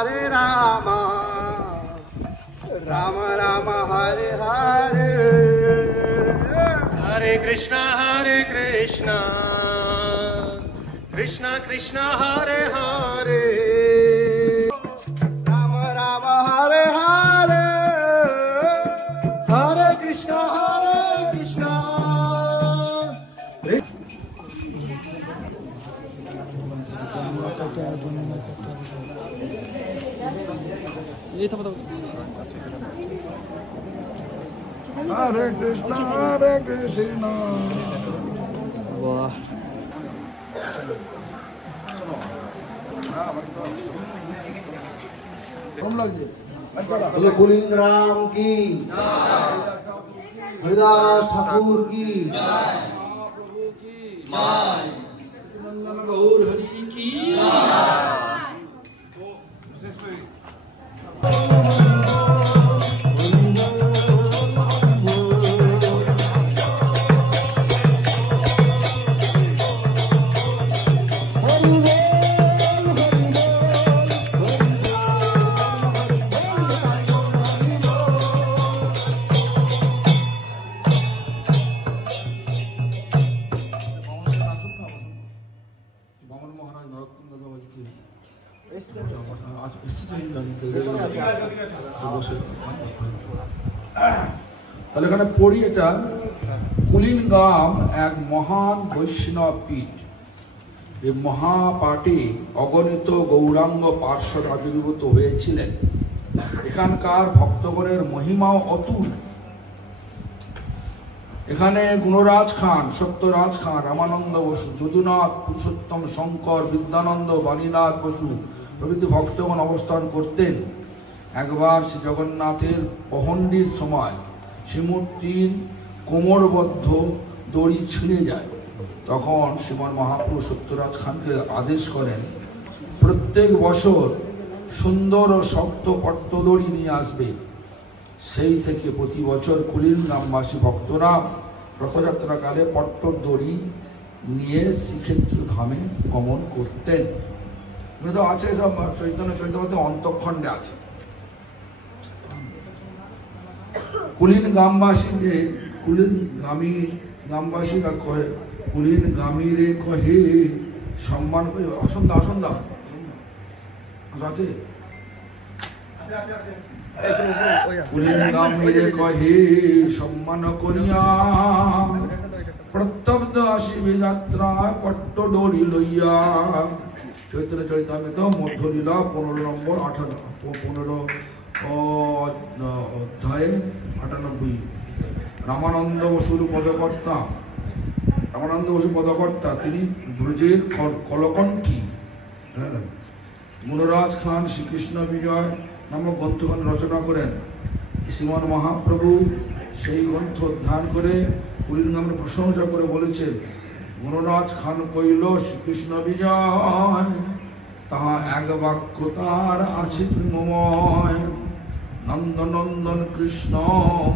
Hare Rama, Rama Rama Hare Hare, Hare Krishna, Krishna Krishna Hare Hare, Rama Rama Hare Hare, Hare Krishna, ये था बताओ Hare Krishna, Hare Krishna. वाह बोले कुलीन राम की, हरिदास ठाकुर की, नंदन गौर हरि की। তাহলে এখানে পড়ি এটা কুলিনগাম এক মহান বৈষ্ণব পীঠ। এই মহাপাঠে অগণিত গৌরাঙ্গ পার্শ্বদ আবির্ভূত হয়েছিলেন। এখানকার ভক্তগণের মহিমাও অতুল। এখানে গুণরাজ খান, সত্যরাজ খান, রামানন্দ বসু, যদুনাথ, পুরুষোত্তম শঙ্কর, বিদ্যানন্দ, বাণীনাথ বসু প্রভৃতি ভক্তগণ অবস্থান করতেন। একবার শ্রী জগন্নাথের পহণ্ডির সময় শ্রীমূর্তির কোমরবদ্ধ দড়ি ছিঁড়ে যায়। তখন শ্রীমান মহাপ্রভু সত্যরাজ খানকে আদেশ করেন প্রত্যেক বছর সুন্দর ও শক্ত পট্টদড়ি নিয়ে আসবে। সেই থেকে প্রতি বছর কুলিন গ্রামবাসী ভক্তরা রথযাত্রাকালে পট্টর দড়ি নিয়ে শ্রীক্ষেত্র ধামে গমন করতেন। তো আছে সব চৈতন্য চৈতন্যতে অন্তঃখণ্ডে আছে। কুলিন গ্রামবাসী যে কুলিন গ্রামবাসীরা কহে কুলিন গ্রামীরে কহে সম্মান করে আসন্দা আসন্দা আছে কুলিন গ্রামীরে কহে সম্মান করিয়া প্রত্যব্দ আসিবে যাত্রায় পট্ট দড়ি লইয়া। চৈতন্য চৈতন্যে তো মধ্যলীলা 15 নম্বর 15 অধ্যায়ে 98। রামানন্দ বসুর পদকর্তা, রামানন্দ বসু পদকর্তা, তিনি ব্রজের কলকণ্ঠী। গুণরাজ খান শ্রীকৃষ্ণ বিজয় নামক গ্রন্থখান রচনা করেন। শ্রীমান মহাপ্রভু সেই গ্রন্থ অধ্যয়ন করে কুলিনগামের প্রশংসা করে বলেছেন, গুণরাজ খান কইল শ্রীকৃষ্ণ বিজয়, তাহা এক বাক্য তার আছে প্রেমময়। নন্দনন্দন কৃষ্ণ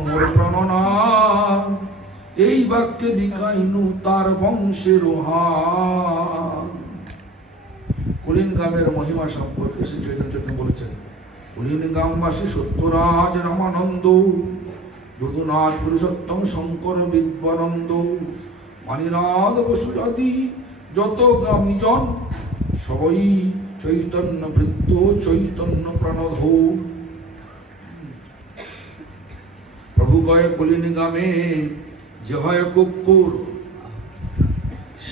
মোর প্রাণনাথ, এই বাক্যে বিকাইনু তার বংশের হার। কুলিনগামের মহিমা সম্পর্কে শ্রী চৈতন্য বলেছেন, কুলিনগামবাসী সত্যরাজ রামানন্দ, যদুনাথ, পুরুষোত্তম শঙ্কর, বিদ্যানন্দ, বাণীনাথ বসু আদি যত গ্রামীজন সবই চৈতন্য বৃত্ত, চৈতন্য প্রাণধূর। প্রভু কয়ে কুলিনগামে যে হয় কুকুর,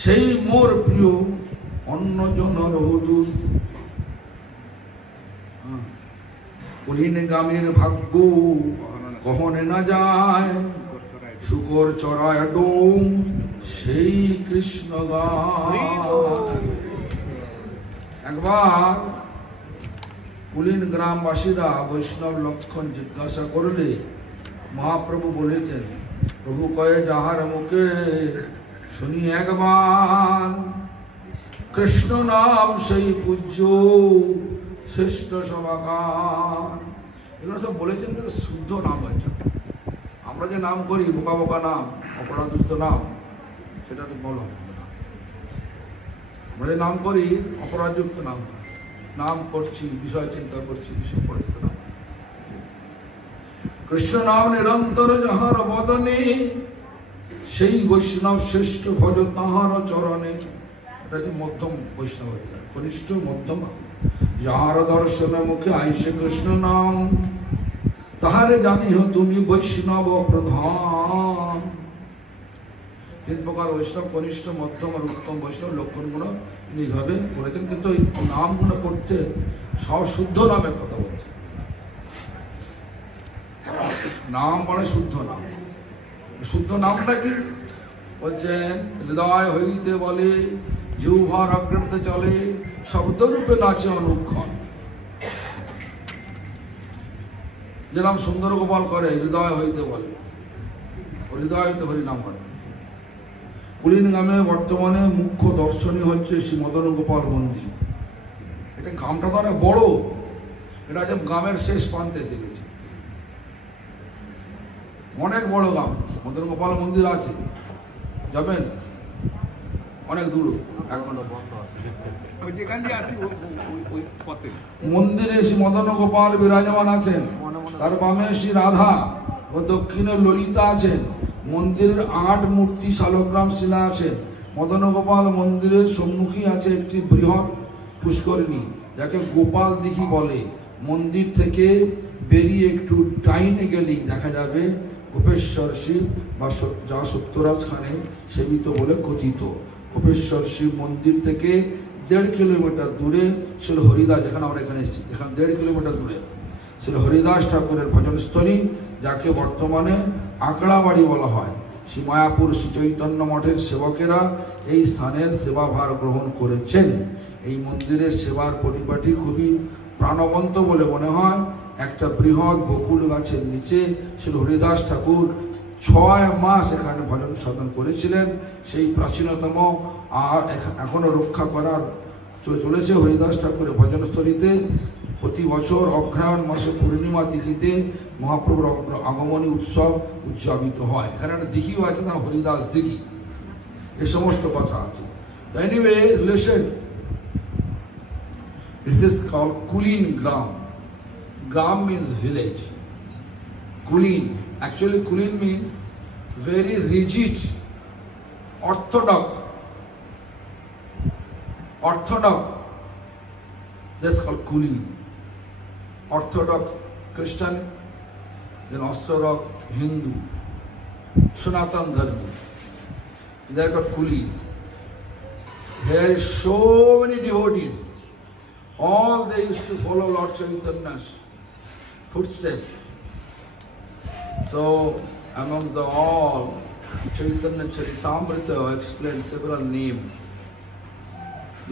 সেই মোর প্রিয় অন্য জনর দূর। কুলিনগামের ভাগ্য কহনে না যায়, শুকর চড়ায় ডোম সেই কৃষ্ণ গায়। একবার কুলিন গ্রামবাসীরা বৈষ্ণব লক্ষণ জিজ্ঞাসা করলে মহাপ্রভু বলেছেন, প্রভু কয়ে যাহার মুখে শুনি একবার, কৃষ্ণ নাম সেই পূজ্য শ্রেষ্ঠ সমাগান। এগুলো সব বলেছেন কিন্তু শুদ্ধ নাম হয়েছে। আমরা যে নাম করি বোকা বোকা নাম, অপরাধযুক্ত নাম, সেটা তো বলো। আমরা যে নাম করি অপরাধযুক্ত নাম, নাম করছি, বিষয় চিন্তা করছি, বিষয় পরিচিত নাম। কৃষ্ণ নাম নিরন্তর যাহার বদনে, সেই বৈষ্ণব শ্রেষ্ঠ ভজ তাহার চরণে। এটা যে মধ্যম বৈষ্ণব, কনিষ্ঠ মধ্যম। যাহার দর্শন মুখে আইসে কৃষ্ণ নাম, তাহারে জানিহ তুমি বৈষ্ণব প্রধান। তিন প্রকার বৈষ্ণব, কনিষ্ঠ, মধ্যম আর উত্তম বৈষ্ণব লক্ষণগুলো এইভাবে বলেছেন। কিন্তু এই নামগুলো করতে সব শুদ্ধ নামের কথা বলছে। নাম মানে শুদ্ধ নাম। শুদ্ধ নামটা কি বলছেন? হৃদয় হইতে বলে, জিহ্বার অগ্রতে চলে, শব্দরূপে নাচে অনুক্ষণ। যে নাম সুন্দর গোপাল করে, হৃদয় হইতে বলে, হৃদয় হইতে হরিনাম করে। কুলিনগ্রামে বর্তমানে মুখ্য দর্শনীয় হচ্ছে শ্রী মদন গোপাল মন্দির। এটা গ্রামটা তো অনেক বড়, এটা যে গ্রামের শেষ প্রান্তে এসে গেছে। অনেক বড় গ্রাম, মদন গোপাল মন্দির আছে, যাবেন অনেক দূর। মন্দিরে শ্রী মদন গোপাল বিরাজমান আছেন, তার বামে শ্রী রাধা ও দক্ষিণে ললিতা আছেন। মন্দিরের 8 মূর্তি শালগ্রাম শিলা আছে। মদন গোপাল মন্দিরের সম্মুখী আছে একটি বৃহৎ পুষ্করিণী, যাকে গোপাল দিঘি বলে। মন্দির থেকে বেরিয়ে একটু টাইনে গেলেই দেখা যাবে গোপেশ্বর শিব, বা যা সত্যরাজ খানের সেবিত বলে কথিত। গোপেশ্বর শিব মন্দির থেকে 1.5 কিলোমিটার দূরে ছিল হরিদাস, যেখানে আমরা এখানে এসেছি, এখানে 1.5 কিলোমিটার দূরে ছিল হরিদাস ঠাকুরের ভজনস্থলী, যাকে বর্তমানে আঁকড়াবাড়ি বলা হয়। শ্রী মায়াপুর শ্রী চৈতন্য মঠের সেবকেরা এই স্থানের সেবাভার গ্রহণ করেছেন। এই মন্দিরের সেবার পরিপাটি খুবই প্রাণবন্ত বলে মনে হয়। একটা বৃহৎ বকুল গাছের নিচে শ্রী হরিদাস ঠাকুর 6 মাস এখানে ভজন সাধন করেছিলেন। সেই প্রাচীনতম আর এখনো রক্ষা করার চলেছে হরিদাস ঠাকুরের ভজনস্থলীতে। প্রতি বছর অগ্রহায়ণ মাসে পূর্ণিমা তিথিতে মহাপ্রভুর আগমনী উৎসব উদযাপিত হয়। এখানে একটা দিঘিও আছে, না হরিদাস দিঘি, এ সমস্ত কথা আছে। Anyway, listen, this is called Kulin গ্রাম। গ্রাম means village. Kulin, actually Kulin means very rigid, orthodox. That's called Kulin. Orthodox Christian, then Orthodox Hindu, Sanatan Dharma. They are called Kulin. There is so many devotees. All they used to follow Lord Chaitanya's footsteps. So, among the all, Chaitanya Charitamrita explains several names,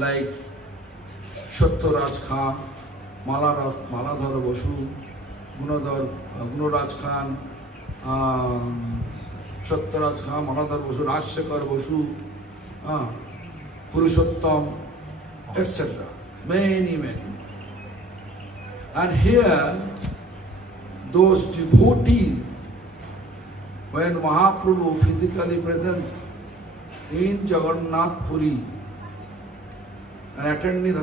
like Shattaraj Khan, Maladhar Basu, Gunaraj Khan, Shattaraj Khan, Maladhar Basu, Rajshekar Basu, Purushottam, etc. Many. And here, those devotees, when Mahaprabhu physically presents in Jagannath Puri and attending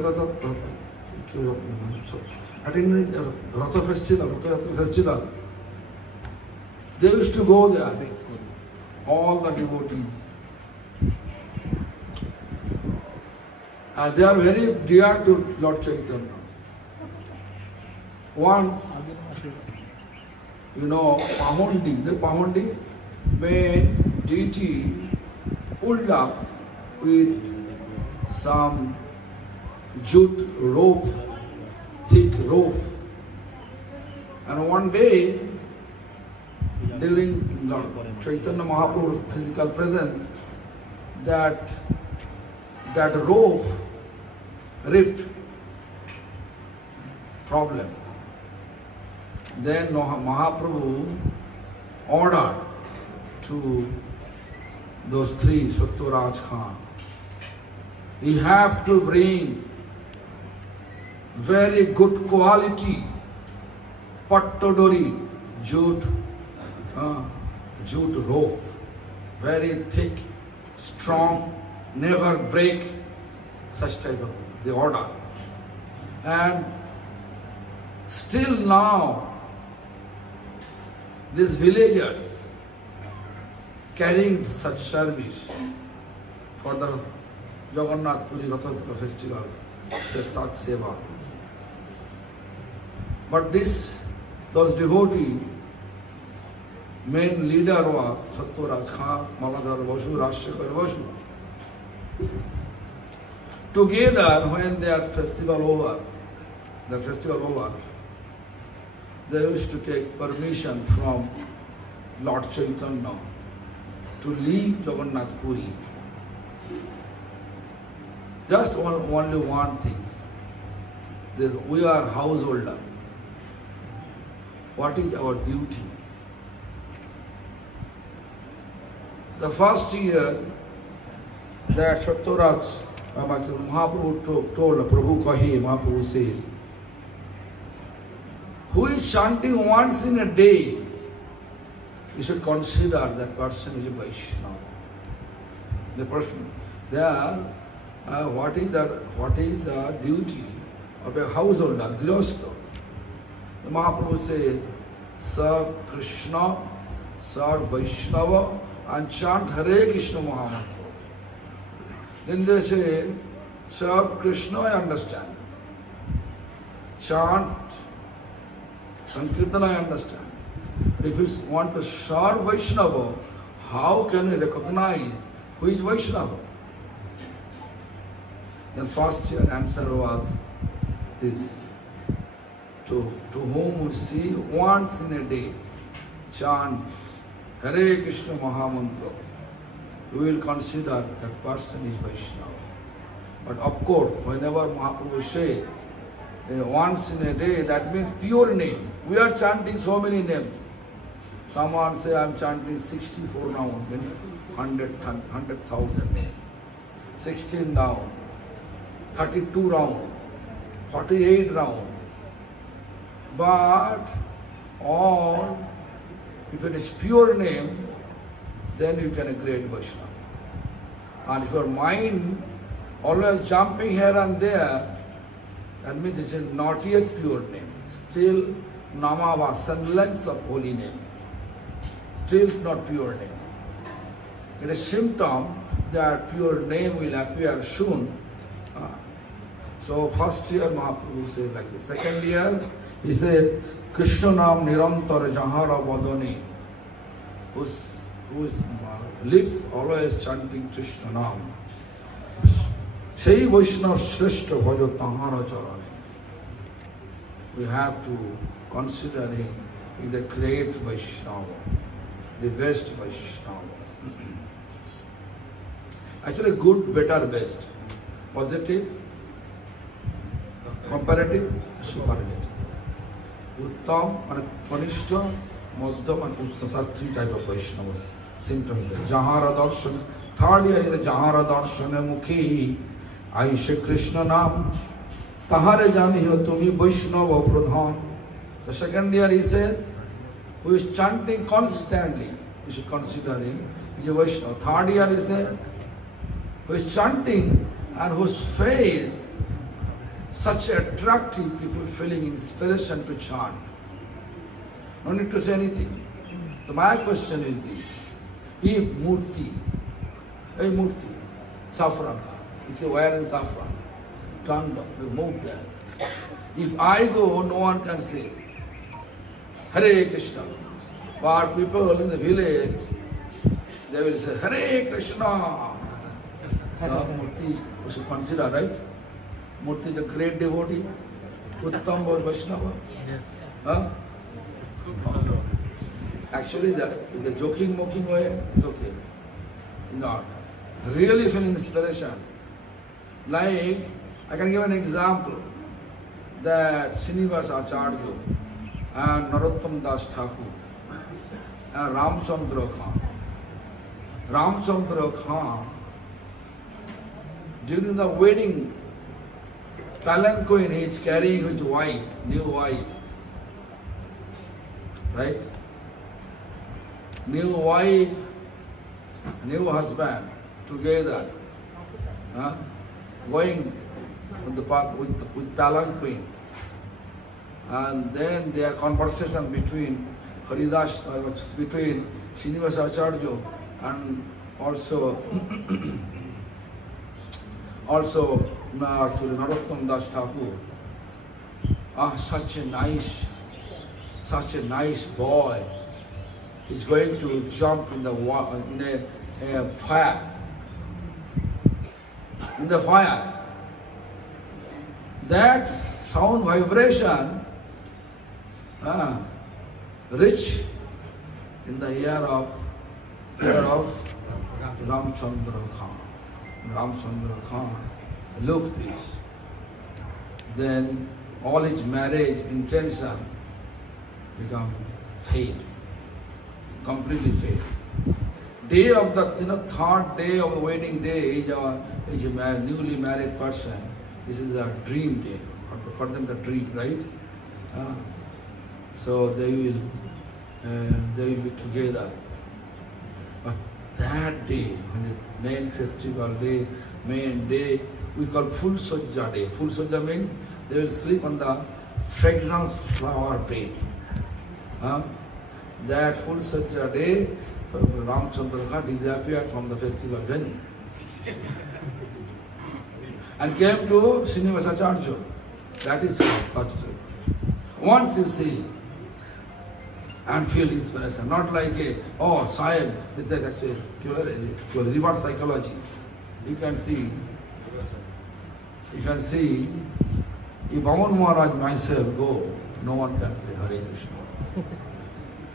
Ratha festival, they used to go there, all the devotees. And they are very dear to Lord Chaitanya. Once, Pahondi, the Pahondi means deity pulled up with some jute rope, thick rope. And one day, during Lord Chaitanya Mahaprabhu's physical presence, that rope rift problem. Then Mahaprabhu ordered to those 3, Shattaraj Khan, we have to bring very good quality pattodori jute rope, very thick, strong, never break, such type of the order. And still now, these villagers carrying such service for the Jagannath Puri Ratha festival, Sat Seva. But those devotees, main leader was Satyaraj Khan, Maladhar Basu, Rajshekhar Basu. Together, when their festival over, they used to take permission from Lord Chaitanya to leave Jagannath Puri. Just only one thing. We are householder. What is our duty? The first year that Satyaraj Mahaprabhu told Prabhu Kahi, Mahaprabhu said, who is chanting once in a day, you should consider that person is a Vaishnava. The person, what is the duty of a householder, Grihastha? The Mahaprabhu says, serve Krishna, serve Vaishnava, and chant Hare Krishna Mahamantra. Then they say, serve Krishna, I understand. Chant Sankirtan, I understand. If you want to serve Vaishnava, how can we recognize who is Vaishnava? The first year answer was this. To whom we see once in a day, chant Hare Krishna Mahamantra, we will consider that person is Vaishnava. But of course, whenever Mahaprabhu says once in a day, that means pure name. We are chanting so many names. Someone say, I am chanting 64 now, 100,000 names. 16 round, 32 round, 48 round. But all, if it is pure name, then you can create Vaishnava. And if your mind always jumping here and there, that means it is not yet pure name. Still Namava, semblance of holy name. Still not pure name. It is symptom that pure name will appear soon. So first year Mahaprabhu says like this. Second year he says, Krishna Nam Nirantar Jahara Vadani, whose lips always chanting Krishna Nam. Sei Vaishnava Shrestha Bhajo Tahara Charane. We have to consider him as the great Vaishnava, the best Vaishnava. Actually, good, better, best. Positive, comparative, superlative. Uttam and Kanishta, Madhyam and Uttam. Such three types of Vaishnavas. Symptoms. Jahara Darshan. Third year is the Jahara Darshan Mukhi. Aisha Krishna Nam. Tahare Jani ho tumi Vaishnava Pradhan. The second year he says, who is chanting constantly, you should consider him as a Vaishnava. Third year he says, who is chanting and whose face such attractive, people feeling inspiration to chant. No need to say anything. So my question is this: if Murti, saffron, if you are wearing saffron, turn down, remove that. If I go, no one can say Hare Krishna. But people in the village, they will say Hare Krishna. So Murti, we should consider, right? Murti is a great devotee. Uttam was Vaishnava. Yes. Huh? Actually, the joking, mocking way, it's okay. Not. Really feeling inspiration. Like, I can give an example that Srinivas Acharya and Narottam Das Thakur and Ramchandra Khan. Ramchandra Khan, during the wedding, palanquin he is carrying his wife, new wife. Right? New wife, new husband, together, going with palanquin. And then their conversation between Haridas, between Srinivasa Acharya and also actually Narottam Das Thakur. Such a nice boy. He's going to jump in a fire. In the fire. That sound vibration rich in the ear of Ramchandra Khan. Ramchandra Khan looked this. Then all his marriage intention become failed. Completely failed. Day of the third day of the wedding day is a newly married person. This is a dream day. For them the dream, right? So they will be together. But that day, when the main festival day, main day, we call Full Sajja day. Full Sajja means they will sleep on the fragrance flower bed. That Full Sajja day, Ramchandra disappeared from the festival venue and came to Srinivasa Acharya. That is such day. Once you see and feel inspiration, not like science, this is actually reverse psychology. You can see, if Vaman Maharaj myself go, no one can say Hare Krishna.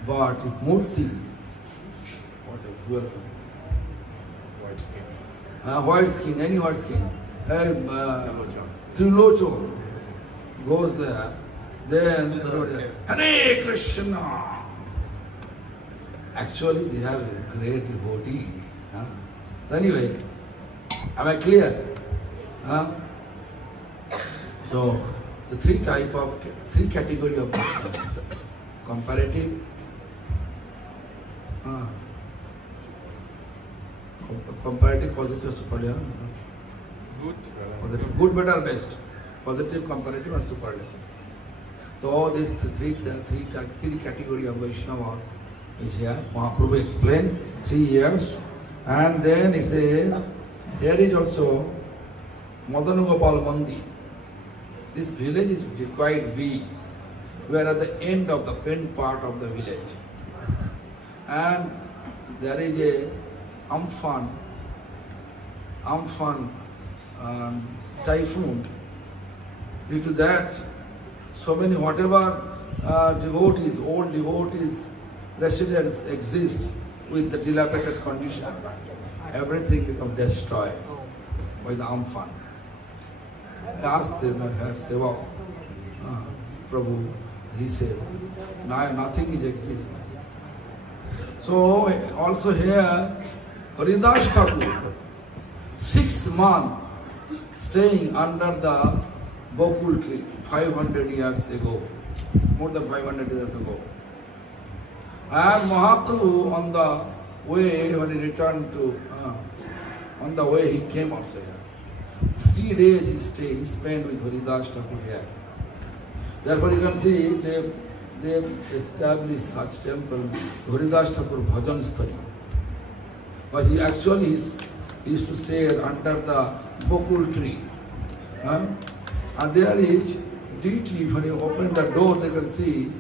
But if Murthy, who else? White skin, any white skin, Trilocho goes there, then Hare Krishna. Actually, they are great devotees. So anyway, am I clear? So, the three category of Krishna. Comparative, comparative, positive, superlative. Good, better, best. Positive, comparative, and superlative. So all these three category of Vaishnavas is here. Mahaprabhu explained 3 years, and then he says there is also Madanagopal Mandir. This village is quite big. We are at the end of the end part of the village, and there is a Amphan typhoon. Due to that, so many whatever devotees, old devotees, residents exist with the dilapidated condition, everything becomes destroyed by the Amphan. I asked them, I had Seva, Prabhu, he says, nothing is existing. So also here, Haridas Thakur, 6 months staying under the Gokul tree, 500 years ago, more than 500 years ago. And Mahaprabhu on the way, when he returned to, on the way he came also here. 3 days he spent with Haridas Thakur here. Therefore you can see they established such temple, Haridas Thakur Bhajan Stari. But he actually used to stay under the Gokul tree. And there is deity, when you open the door, they can see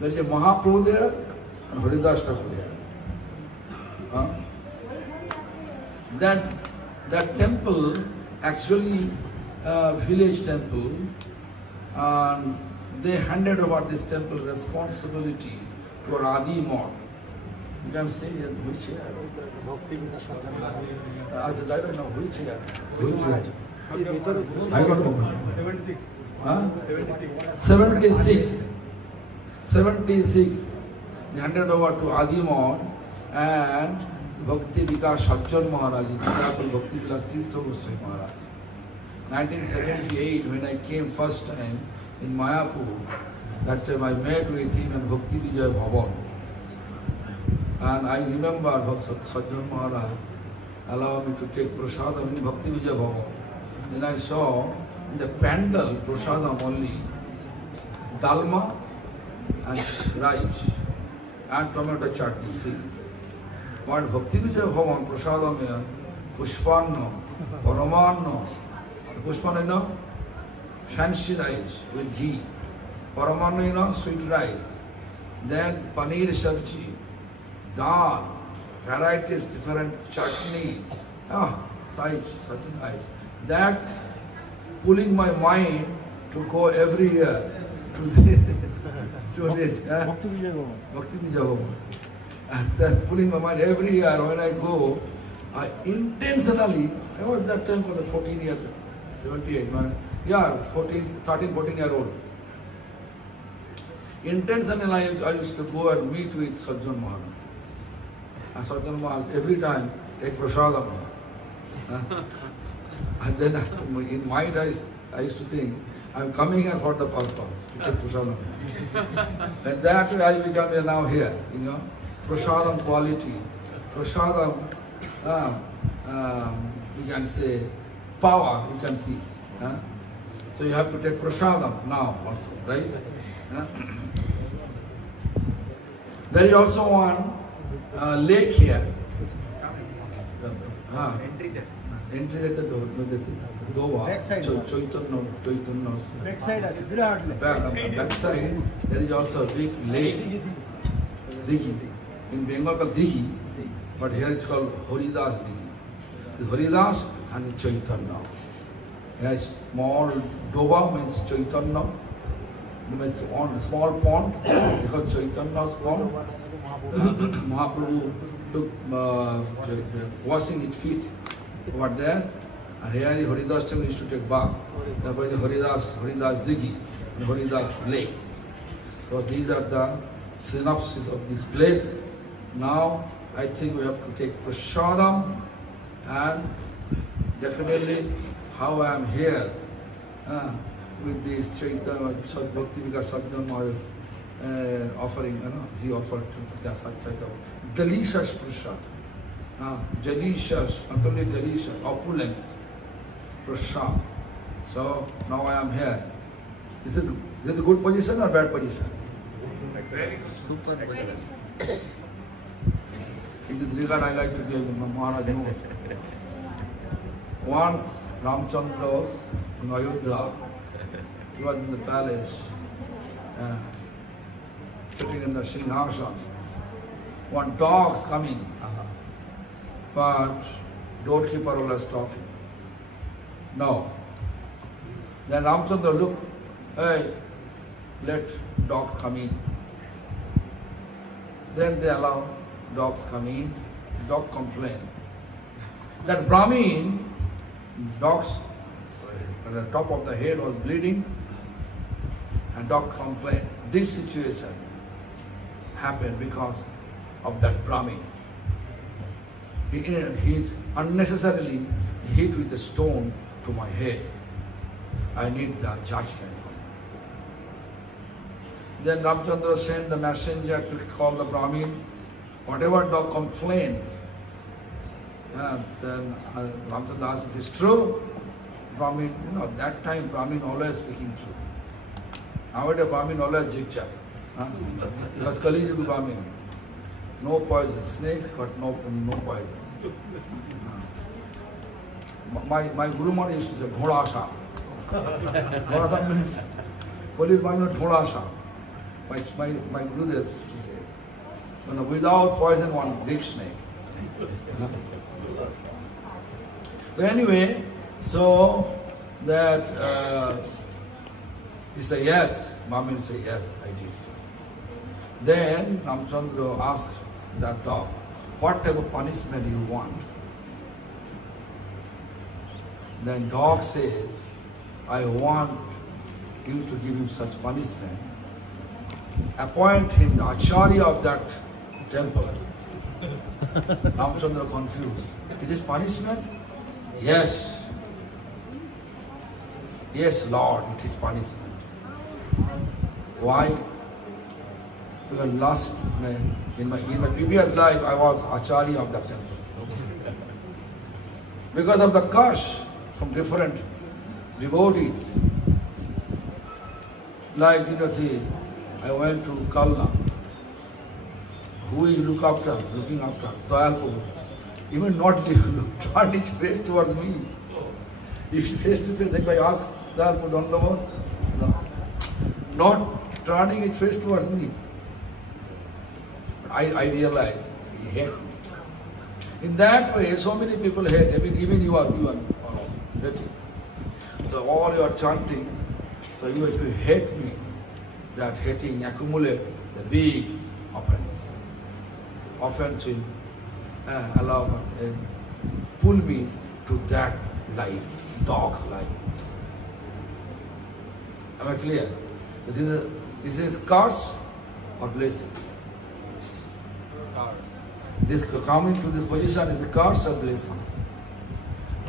there is a Mahaprabhu there and Haridas Thakur there. That temple, actually village temple, and they handed over this temple responsibility to Radhi Mott. You can see which year? I don't know which year. I don't know. 76. 76. They handed over to Adi Mott and Bhakti Vikas Sajjan Maharaj, Bhakti Vilas Tirtha Goswami Maharaj. 1978, when I came first time in Mayapur, that time I met with him in Bhakti Vijay Bhavan. And I remember Sajjan Maharaj allowed me to take prasadam in Bhakti Vijay Bhavan. Then I saw in the pandal, prasadam only, dalma and rice and tomato chutney, see. But Bhakti Vijaya Bhavan, prasadam here, pushpanna, paramanna, pushpanna, you know, fancy rice with ghee, paramanna, you know, sweet rice, then paneer sabji, dal, varieties, different chutney, such nice. That pulling my mind to go every year to this, Bhakti Vijaya Bhavan. And that's pulling my mind every year when I go. I intentionally, I was that time for the 14 years, 78, 13, 14 year old. Intentionally I used to go and meet with Sajjan Maharaj. And Sajjan Maharaj every time take prasadam. And then in my eyes, I used to think, I'm coming here for the purpose, to take prasadam. And that way I become now here, you know. Prasadam quality, prasadam, you can say, power, you can see. So you have to take prasadam now also, right? There is also one lake here. Entry Goa, Chaitanya. Backside, there is also a big lake, Dighi. In Bengal called Dighi, but here it's called Haridas Dighi. It's Haridas and it's Chaitanya. Here is small Doba means Chaitanya. It means small pond, because Chaitanya's pond. Mahaprabhu took washing his feet over there, and here is Haridas temple used to take bath. Therefore the Haridas Dighi and Haridas Lake. So these are the synopsis of this place. Now I think we have to take prasadam, and definitely how I am here with this Chaitanya Bhakti Vikas Sajjan Maharaj offering, you know, he offered to Chaitanya. Delicious prasad, delicious, not only delicious, opulent prasad. So now I am here. Is it a good position or bad position? Very good. Super position. In this regard, I like to give Maharaj note. Once Ramchandra was in Ayodhya, he was in the palace, sitting in the Singhasana. One dog's coming, but doorkeeper will stop him. No. Then Ramchandra looked, hey, let dogs come in. Then they allow dogs come in, dog complain. That Brahmin, dogs, at the top of the head was bleeding, and dog complained. This situation happened because of that Brahmin. He is unnecessarily hit with a stone to my head. I need the judgment. Then Ramchandra sent the messenger to call the Brahmin. Whatever dog complained, then Ramchandra asked, is this true? Brahmin, you know, that time Brahmin always speaking true. Nowadays Brahmin always zigzag. Because Kali Yuga Brahmin, no poison, snake, but no poison. My Guru Maharaj used to say, Ghoda Shah. Ghoda Shah means, police Brahmin, Ghoda Shah. My Guru used to say, without poison, one big snake. So anyway, so that he said yes, Brahmin said yes, I did so. Then Ramchandra asked that dog, what type of punishment you want? Then dog says, I want you to give him such punishment. Appoint him the acharya of that temple. Ramchandra confused. Is this punishment? Yes. Yes, Lord, it is punishment. Why? Because last, in my previous life, I was acharya of that temple. Because of the curse from different devotees. Like, see, I went to Kalna. Who is looking after? Dayal Prabhu. Even not turn his face towards me. If face to face, if I ask Dayal Prabhu, Dandavat, no. Not turning his face towards me. I realize he hates me. In that way, so many people hate. Even you are hating. So all you are chanting, so if you hate me, that hating accumulate the big offense. Offense will pull me to that life, dog's life. Am I clear? So this is curse or blessings? This coming to this position is a curse or blessings?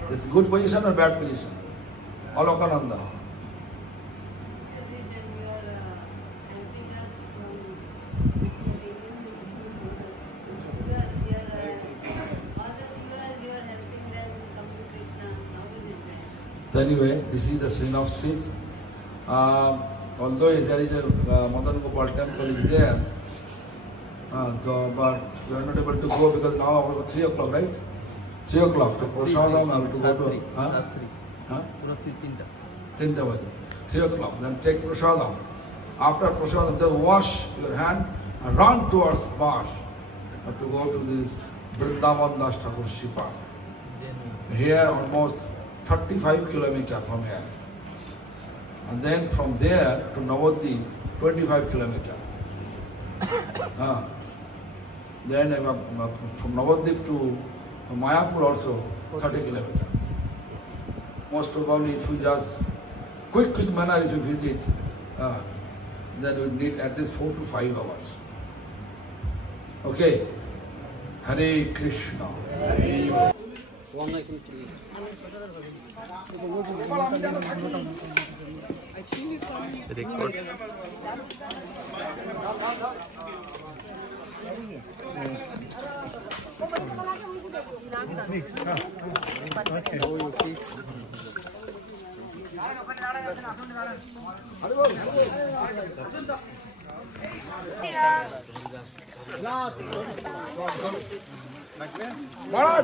This good position or bad position? Alokananda. Anyway, this is the synopsis. Although there is a Madan Gopal temple is there, but we are not able to go because now about 3 o'clock, right? 3 o'clock. To Prasadam, I have to go to 3 o'clock. Then take Prasadam. After Prasadam, just wash your hand and run towards Bash. Have to go to this Vrindavan Das Thakur Shipa. Here almost 35 kilometers from here. And then from there to Navadvip, 25 kilometers. Then from Navadvip to Mayapur also 30 kilometers. Most probably if you just quick manner if you visit, then you need at least 4 to 5 hours. Okay. Hare Krishna. Record. Bada